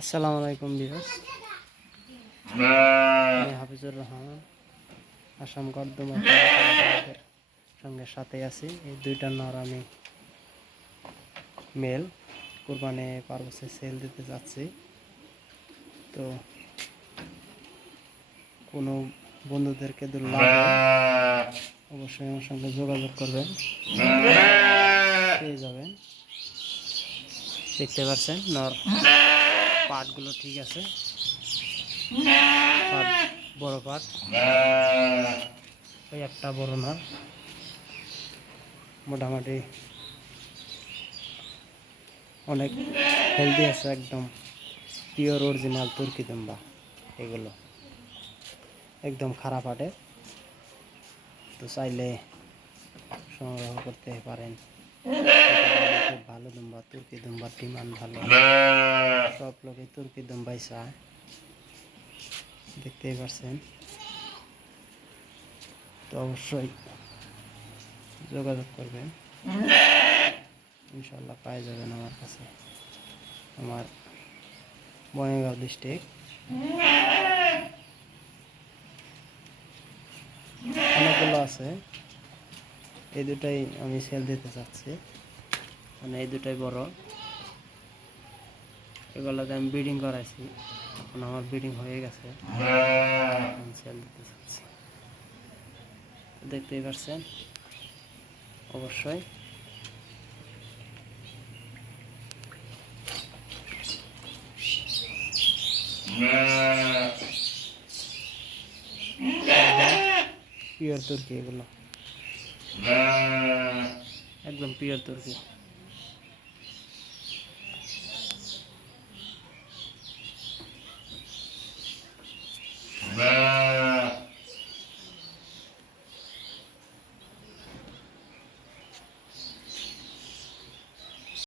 আসসালামু আলাইকুম ভিউয়ার্স, আমি হাফিজুর রহমান আসাম গর্দমা সঙ্গে সাথে আছি। এই দুইটা নর আমি মেল কুরবানি পারপাসে সেল দিতে যাচ্ছি। তো কোনো বন্ধুদেরকে লাগে অবশ্যই আমার সঙ্গে যোগাযোগ করবেন, পেয়ে যাবেন। দেখতে পাচ্ছেন নর পাটগুলো ঠিক আছে, পাট বড় পাট, ওই একটা বড় নর মোটামুটি অনেক হেলদি আছে, একদম পিওর অরিজিনাল তুর্কি দুম্বা। এগুলো একদম খারাপ হাটে, তো চাইলে সংগ্রহ করতে পারেন। খুব ভালো দুম্বা, তুর্কি দুম্বার ডিমান্ড ভালো, সব লোকে তুর্কি দুম্বাই চায়। দেখতেই পারছেন, তো অবশ্যই যোগাযোগ করবেন, ইনশাল্লাহ পাই যাবেন আমার কাছে। আমার বঙ্গাইগাঁও ডিস্ট্রিক্ট। অনেকগুলো আছে, এই দুটাই আমি সেল দিতে চাচ্ছি, মানে এই দুটাই বড়। এগুলোতে আমি ব্রিডিং করাইছি, এখন আমার ব্রিডিং হয়ে গেছে, আমি সেল দিতে চাচ্ছি। দেখতেই পাচ্ছেন, অবশ্যই পিওর তুর্কি, এগুলো একদম পিওর তুর্কি।